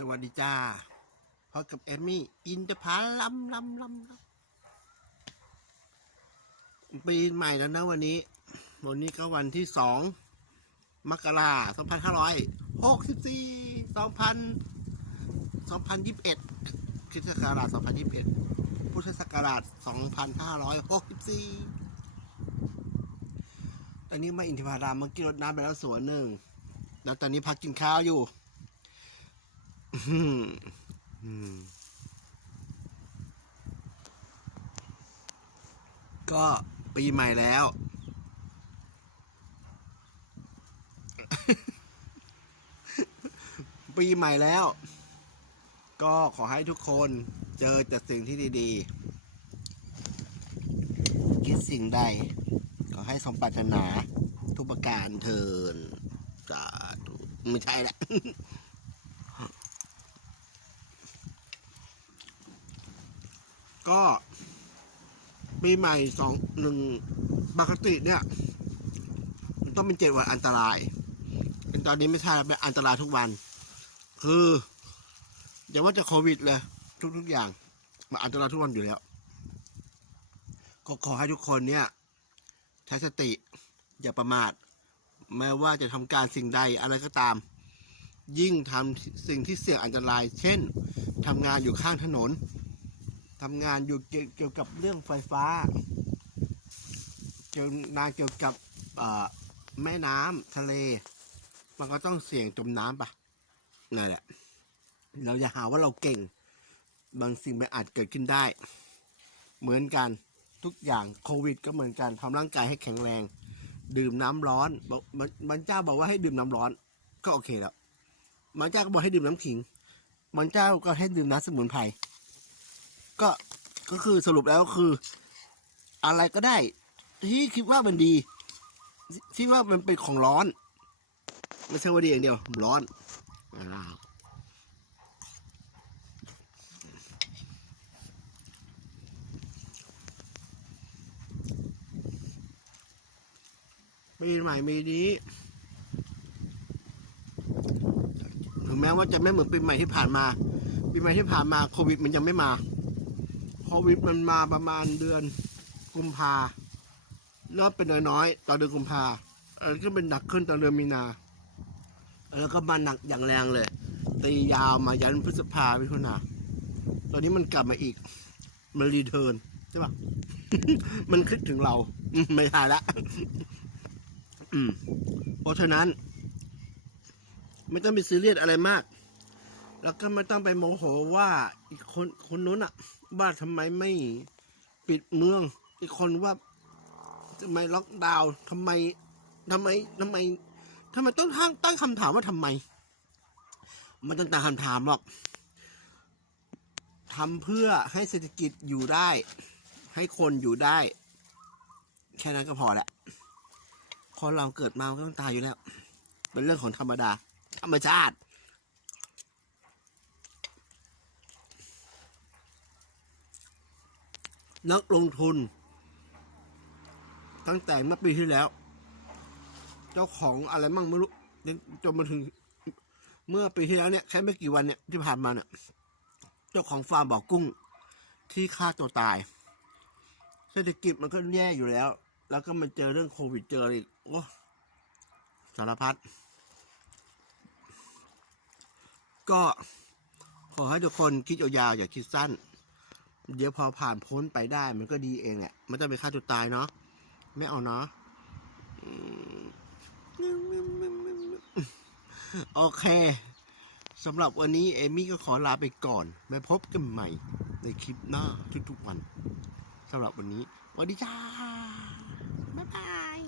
สวัสดีจ้าพบกับเอมมี่ อินทผลัมลำลำลำปีใหม่แล้วนะวันนี้ วันนี้ก็วันที่สองมกราสองพันห้าร้อยหกสิบสี่สองพันสองพันยี่สิบเอ็ดคริสตศักราชสองพันยี่สิบเอ็ดพุทธศักราชสองพันห้าร้อยหกสิบสี่ตอนนี้มาอินทผลัมเมื่อกี้รดน้ำไปแล้วสวนหนึ่งแล้วตอนนี้พักกินข้าวอยู่ ก็ปีใหม่แล้ว ปีใหม่แล้ว ก็ขอให้ทุกคนเจอแต่สิ่งที่ดีๆ คิดสิ่งใด ขอให้สมปรารถนาทุกประการเทินสาธุไม่ใช่ละ ก็ปีใหม่สองหนึ่งปกติเนี่ย มันต้องเป็นเจ็ดวันอันตรายเป็นตอนนี้ไม่ใช่เป็นอันตรายทุกวัน คืออย่าว่าจะโควิดเลย ทุกๆอย่างมันอันตรายทุกวันอยู่แล้วก็ขอให้ทุกคนเนี่ยใช้สติอย่าประมาทไม่ว่าจะทำการสิ่งใดอะไรก็ตาม ยิ่งทำสิ่งที่เสี่ยงอันตราย เช่นทำงานอยู่ข้างถนน ทำงานอยู่เกี่ยวกับเรื่องไฟฟ้า เกี่ยวงานเกี่ยวกับแม่น้ำทะเล มันก็ต้องเสี่ยงจมน้ำปะนั่นแหละ เราอย่าหาว่าเราเก่ง บางสิ่งมันอาจเกิดขึ้นได้ เหมือนกันทุกอย่างโควิด ก็เหมือนกันทำร่างกายให้แข็งแรง ดื่มน้ำร้อนบอกมันเจ้าบอกว่าให้ดื่มน้ำร้อน ก็โอเคแล้วมันเจ้าก็บอกให้ดื่มน้ำขิงมันเจ้าก็ให้ดื่มน้ำสมุนไพร ก็ก็คือสรุปแล้วคือ อะไรก็ได้ ที่คิดว่ามันดี ที่ว่ามันเป็นของร้อน ไม่ใช่ว่าดีอย่างเดียว ร้อนอ้าวปีใหม่มีนี้ถึงแม้ว่าจะไม่เหมือนปีใหม่ที่ผ่านมาปีใหม่ที่ผ่านมาโควิดมันยังไม่มา โควิดมันมาประมาณเดือนกุมภาเริ่มเป็นน้อยๆตอนเดือนกุมภาแล้วก็เป็นหนักขึ้นตอนเดือนมีนา แล้วก็มาหนักอย่างแรงเลย ตียาวมายันพฤษภาพิถุนาตอนนี้มันกลับมาอีก มันรีเทิร์นใช่ปะมันคิดถึงเรา ไม่ใช่ละเพราะฉะนั้น ไม่ต้องไปซีเรียสอะไรมาก แล้วก็ไม่ต้องไปโมโหว่าอีกคนคนนู้นอะว่าทำไมไม่ปิดเมือง อีกคนว่าทำไมล็อกดาวน์ทำไมทำไมทำไมทำไมต้องตั้งตั้งคำถามว่าทำไม มันต้องตั้งคำถามหรอกทำเพื่อให้เศรษฐกิจอยู่ได้ ให้คนอยู่ได้ แค่นั้นก็พอแหละคนเราเกิดมาก็ต้องตายอยู่แล้ว เป็นเรื่องของธรรมดา ธรรมชาติ นักลงทุน ตั้งแต่เมื่อปีที่แล้ว เจ้าของอะไรมั่งไม่รู้จนมาถึง เมื่อปีที่แล้วเนี่ยแค่ไม่กี่วันเนี่ยที่ผ่านมาเนี่ยเจ้าของฟาร์มบ่อกุ้งที่ฆ่าตัวตาย เศรษฐกิจมันก็แย่อยู่แล้ว แล้วก็มาเจอเรื่องโควิดเจออีกโอ้สารพัดก็ขอให้ทุกคนคิดยาวๆอย่าคิดสั้น เดี๋ยวพอผ่านพ้นไปได้ มันก็ดีเองแหละไม่ต้องไปฆ่าตัวตายเนาะไม่เอาเนาะโอเคสำหรับวันนี้เอมี่ก็ขอลาไปก่อนไว้พบกันใหม่ในคลิปหน้าทุกๆวันสำหรับวันนี้สวัสดีจ้าบ๊ายบาย